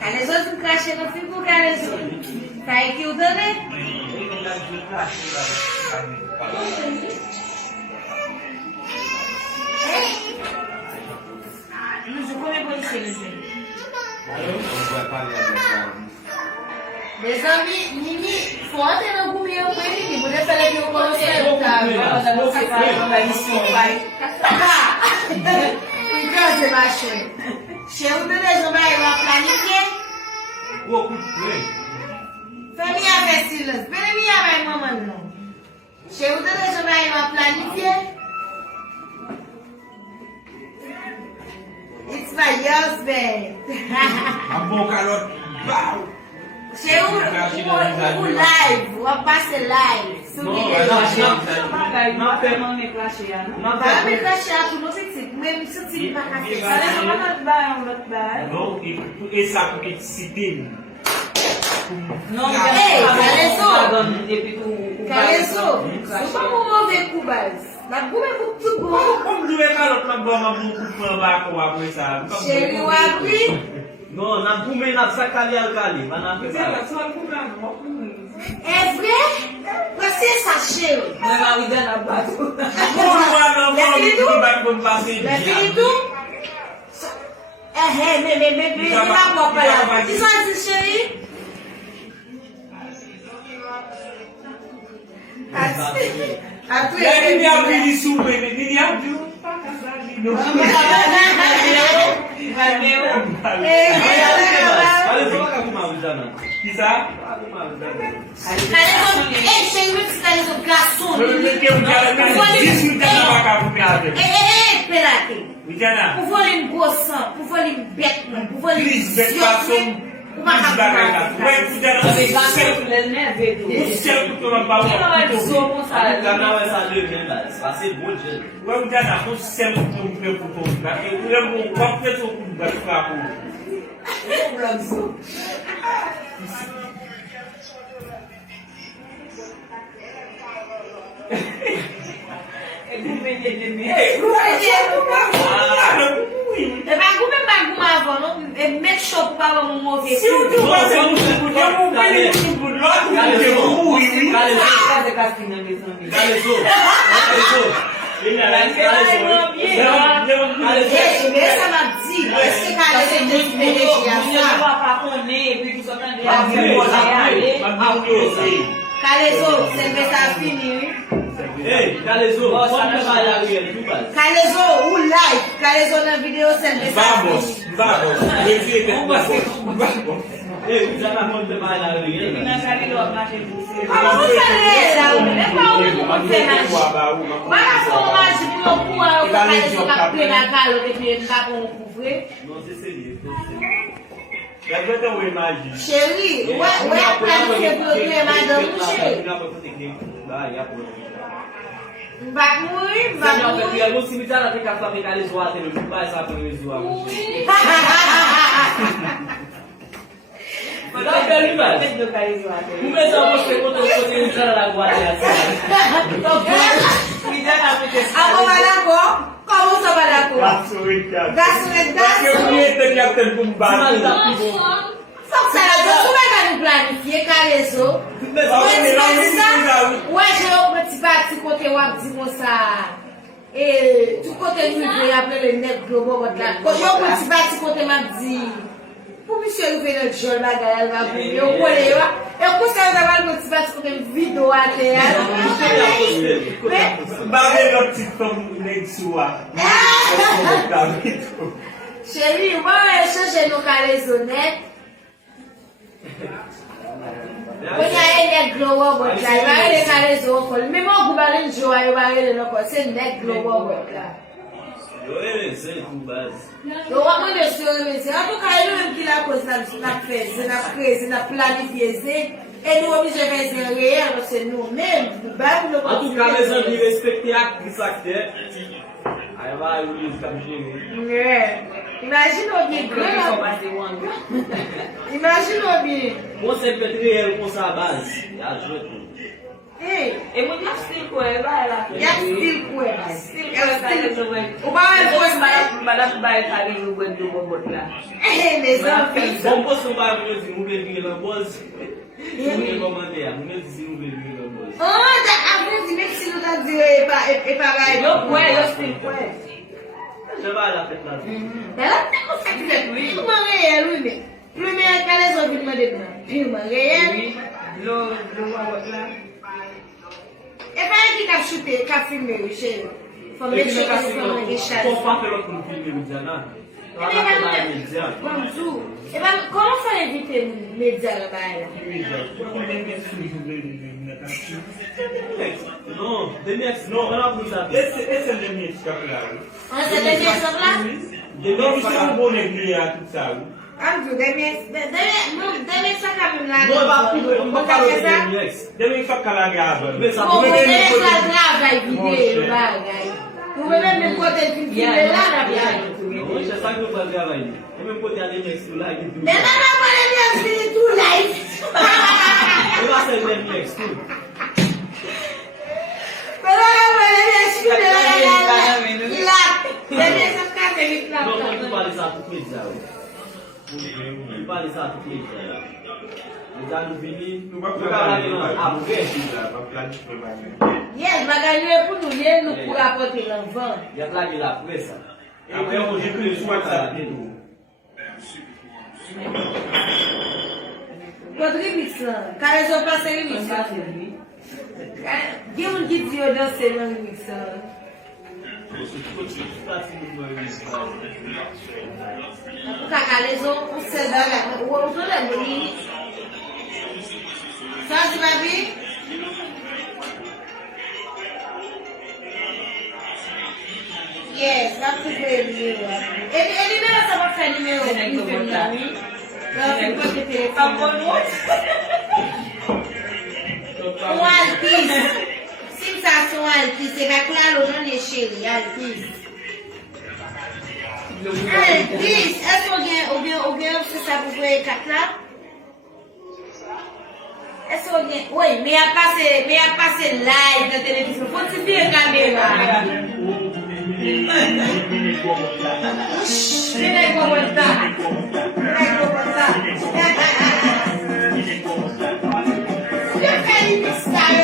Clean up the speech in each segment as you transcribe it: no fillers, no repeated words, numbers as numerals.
Kale zo tu krashe nou figou kale zo. Sa e ki ou done? Nou jou kome polise le zen. Des ami, Mimi, fote nan goume yo kwe Mimi, pou de fele ki yo konose yo tabi. Não sei se vai isso, vai. Então, você baixou. Chega o bebê, não vai lá planificar? Família Vesilas, pera minha vai mamãe não. Chega o bebê, não vai lá planificar? It's my husband. A boca ela. Chega o live, o passe live. Não tem mão me clashear, não. Vai me clashear, tu não sei se mesmo se você vai clashear. Não, porque sabe que se tem. Não, Caleço, vamos mover Cubas. Na Cuba é muito bom. Como tu é garoto na boa, muito para com a coisa. Chega o abri. Non, nan poumen nan sakali alkali, pa nan pe pala. É vrai? Você sachê? Não vai me dar na base. Meu filho? Me dá uma palavra. Diz onde você aí? A tua é ele abriu isso, ele abriu para casar. Ale to ka kuma ujana. Kisa? Ei, chega de cidade do garçom. Espera aqui. Por volume goção, por volume beco, por volume zioco. Uma Vai mettre choc para mon mauvais. Se eu tô fazendo um Calezo, você vai estar fini. Ei, Calezo, vamos trabalhar aqui. Calezo, o live. Calezo na vídeo você vai estar fini. Vamos. Ei, já tá muito trabalhar aqui. Na cara do abate você. Vamos fazer, não é para o que você acha. Para formar de procura o Calezo que pega calo de ele tá com o couvre. Não sei se ele. Já vai ter uma imagem. Chérie, ouais, para você bloquear madame, chérie. Vai morrer, vai Não, morrer. porque alguns cemitérios tem que fabricar eles zoar, tem que vai saber como eles zoar. Mas dá pra mim, velho. Começou você quando eu podia entrar na guarda assim. Agora vai lá agora. Como você vai lá agora? Só que você vai dar no planifier, Calezo. Ouais, j'ai un petit parti côté wap di kon sa. Et tout côté nous il appeler le net global là. Quand j'ai un petit parti côté m'a dit pour monsieur arriver notre jour là elle va venir. Yo connais yo. Et pour ça on va un petit parti côté vidéo à terre. Chérie, on va changer nos Calezo net. When you hear that glow up, but like, I really can't so cool. Me more go back in joy, I really know, cause say that glow up, like. So what we just say, say, how can you kill a cause na face, na crazy, na planifier, say, et nous obligés de faire réel, c'est nous-mêmes, nous battons le En tout cas, les amis, respectez l'actrice acteur. Aí vai o livro caminho. Imagina bien, imagina bien. Você peut être com sa base, ajuda tudo. E mwen ap stil kwe, ba la. Yak stil kwe. Stil kwe sa yon sowen. Ou ba wè fòs ba? Madame baye kage yon gwen do bobot la. Les enfants. Bon pos yon ba mwen di mwen vye lan boz. Mwen komande ya, mwen di mwen vye lan boz. Oh, da avon di mek si nou ta di e pa bay. Yo kwe, yo stil kwe. Je ba la fet la. Da la te kon fèk fèk. Pilman reyel wè men. Pilman kale zon pilman de blan. Pilman reyel. Lo bobot la. E pa yon ki kap chute, kap filme wè chè. Fòm lè chè kap filme wè chè. Kon pa fè lò kon filme wè djan nan. Bonjour. E pa, koman fò evite medya la bay la? Non, demyeks, non, an ap nou sa. Ese demyeks kap la. An se demye sop la? Non, se yon bonen kli a tout sa ou. An jou, demye sa kam la. Non, ba pou, mwen pa lò demyeks. Demyeks kap kalage avan. Ou demye sa travay vide la gay. Ou mwen kote filme la la bay. Non, se sa yon pa travay. Mwen kote a demyeks nou la ki tou. Men nan pa demyeks vide tou life. Mwen pa se demyeks tou. Pero yo me demyeks vide la demyeks sa kate vide la. Non, mwen pale sa tout medya ou. Mwen pale sa tout medya ou. Mwen jan nou vini, Nou pa mwen ka lage nan apre. Yes, bagay nou e pou nou liye nou pou rapote l'enfant. Ya lage la apre sa. Apre on jè pou sou WhatsApp de nou. Kote remix lan, kare zo pase remix lan. Gen moun ki di yo danse nan remix lan. Pou Pou kare zo, ou se dan la, ou an to la mouni. Sa di babi? Yes, wap pou pe numero. E numero sa wap sa numero. Kapon wot? Um artista. Sim sa son artista, e vai claro não lhe chega, artista. Artista, est-ce que você sabe o que é catla? Est-ce que oui, mais a passé live na televisão. Pode se ver a câmera. Você vai comentar. Eu quero estar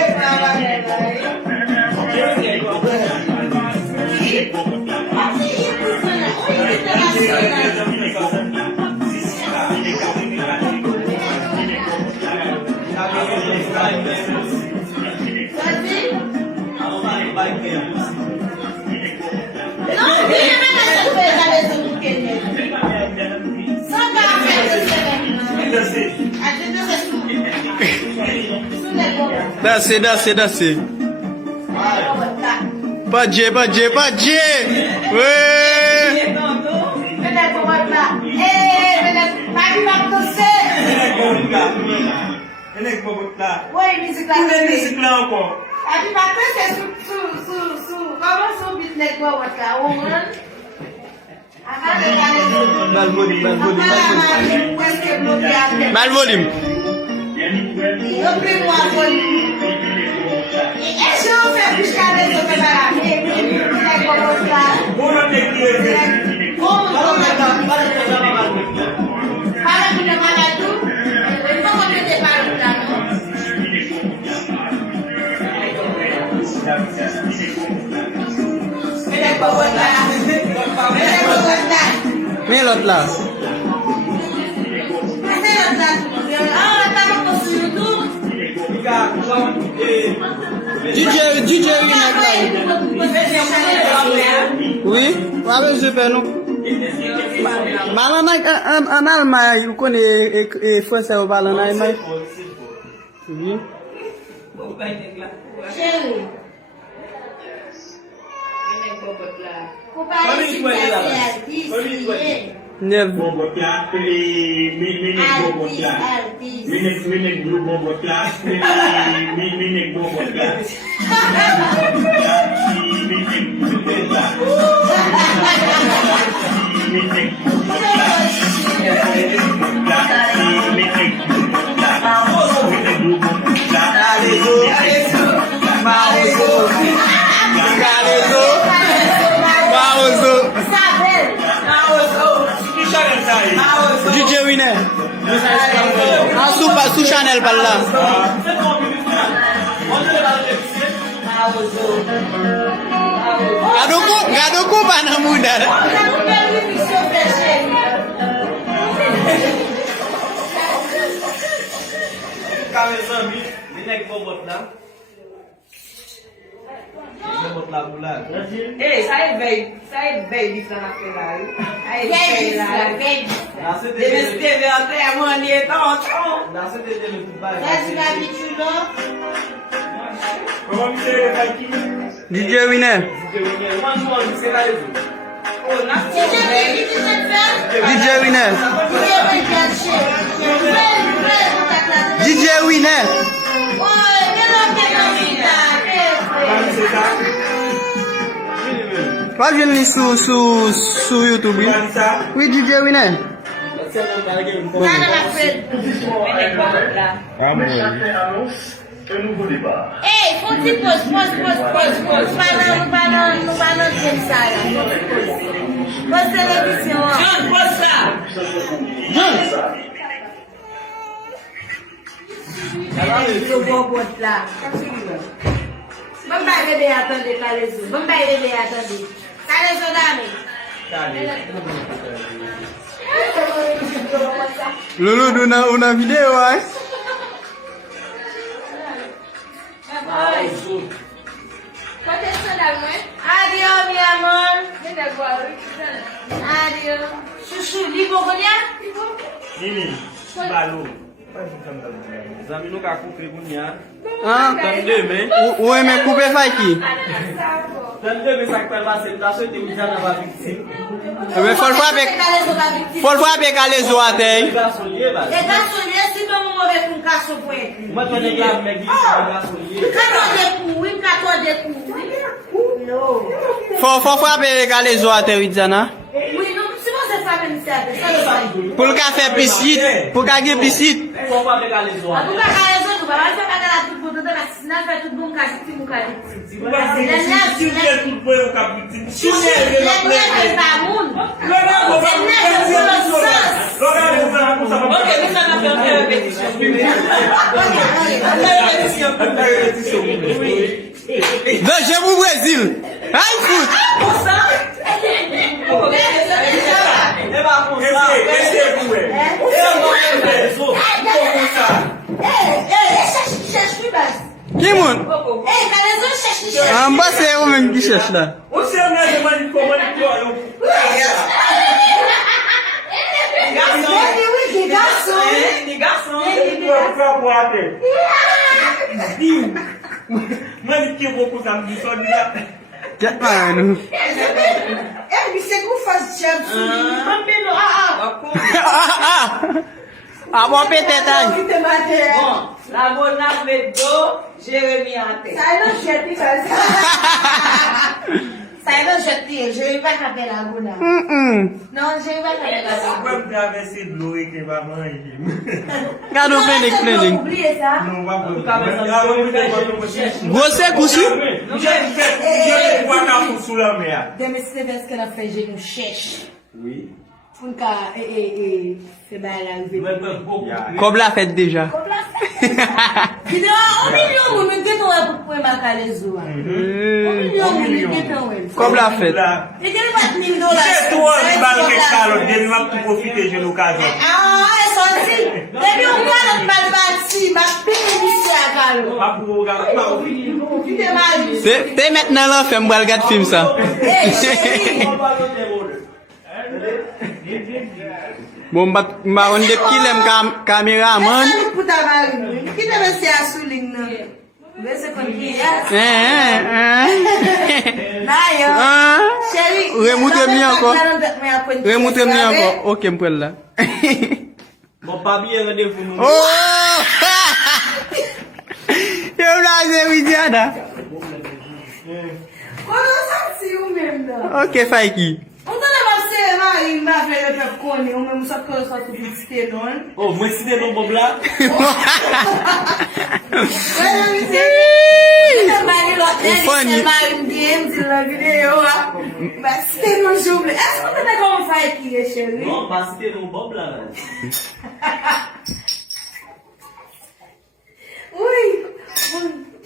Desce. Pode. Oi, musical. Musical encore. Abi bakın sen su. Kamu su bitnek bawat ka. Uman. Mal volume. Eu primo a volume. E esse eu fui buscar dentro do barato. Bitnek bawat ka. Como tem que Como para kita mana tu? Então quando eu te paro tá não. Bitnek bawat ka. Melot lah. DJ Rinek lah. Oui, wabè sepe nou. Balanay, an almay, yon kon fwese ou balanay may. Oui. Chéri. Faut pas laisser passer artiste. Nev. Artiste. Allez, Sous Chanel par là. Gado ko ba na muda? Kame zami, nek bobot la. Bobot la bulan. Eh, saya baby di sana kelai. Deve escrever até amanhã, tá ótimo. Nasa de le tubai. Comment c'est Mikey? DJ Winner. One more, c'est là. Oh, nasce DJ Winner. DJ Winner. Comment c'est ça? Pas venir sur YouTube. Oui, Comment ça? oui DJ Winner. Un nouveau débat. Hey, faut que tu poses. Nous parlons de ça là. Pose télévision. John, pose ça. Yo bobot là. Bon bah bébé attendez Calezo. Bon bah bébé attendez. Calezo dame. Lolo una video hein. Adiós, mi amor. Adiós. Chouchou, libo konya? Nini, balo. Zami nou ka coupe gounya. Ah, Tande men. ou aime couper faki? Tande men sak pa pase, la sote ou jana va victime. Mais faut le frapper Calezo à terre. Ga solier ba. E gasolier si tout moun mouve pou kaso pou e. Moi to nek la mek di ga solier. Kato de kou, oui, kato de kou. Non. Faut frapper Calezo à terre, Widzana. Oui, non, si vous êtes pas comme ça, ça le va. Pour le café piscite, pour gagner piscite. Faut pas mek ale zo. En tout cas, Calezo, nous allons faire la toute pour tout la sinon fait tout bon cas, tout bon cas. Ou pa se si ou gen tout pou yo kapiti. Si ou gen Les nègres pas moun. Le nan pou pa pou Ok, nous allons faire une répétition. Non, je vous Brésil. Aïe foot. Qui moun? Eh, Calezo cherche. En bas c'est eux même qui cherche là. Ou se ou gen deman di koman di yo yo. Pou ate. Diou. Mwen ki yo pou sa mdi so di la. Get man. Ah bon peut-être. Bon, la bonne avec do, Jérémy en tête. Ça y est, je vais pas taper la boule. Non, je vais pas taper la boule. Mwen travese dlo e ke va manje. Gado planning. Oubliez ça. Non, va pou. Gros sec aussi? Je vois ta pou sou la mer. Demain, c'est parce qu'elle a fait, je nous cherche. Oui. Pour le cas, c'est bien la Comme l'a fait déjà. Vidéo, 1 million, vous me dites, on va pour ma Calezo. 1 million, vous me dites, Comme l'a fait. et quel va $1 000? C'est toi, les balles que Carlo, je vais profiter de l'occasion. Ah, elles sont ici. Depuis, on voit notre balle bâtie, ma pire ici à Calo. Pas pour regarder. Tu t'es mal. C'est maintenant là, fait me regarder film ça. Eh, chérie. Bon, m'a on de qui l'aime caméraman. Pour ta mari. Qui te met à souligne? Mais c'est comme qui est. D'ailleurs, chérie. Remonte-moi encore. Remonte-moi encore. Ok, me prends là. Bon, pas bien rendez-vous nous. Oh! Yo là, c'est Widiana. Comment ça, c'est vous-même là? Ok, Faiki. On t'en a passé, il m'a fait le peuple connu, on m'a mis ça que ça tout visiter, non? Oh, moi si t'es non bon là. Est-ce que tu as comme ça qui est chérie? Non, pas si t'es non bon là.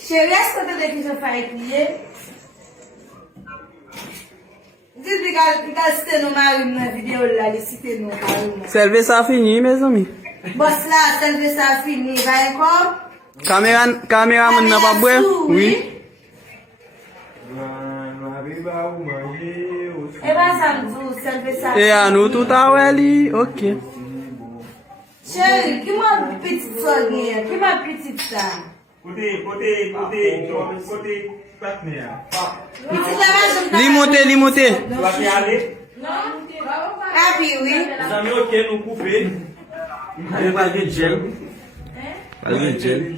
Chérie, est-ce que tu as des questions à écrire? Dis-lui qu'il a cité nos maris dans la vidéo là, il a cité nos maris. Serve ça fini, mes amis. Boss là, celle ça fini, va encore? Caméraman n'a pas boire? Oui. Et bien, ça me dit, celle ça Et à nous tout à l'heure, ok. Chérie, qui m'a petite soeur, qui m'a petite ça? Côté partenaire. Limoté. Tu vas y aller? Ah oui, oui. Les amis, ok, nous couper. Allez, pas de gel. Pas de gel.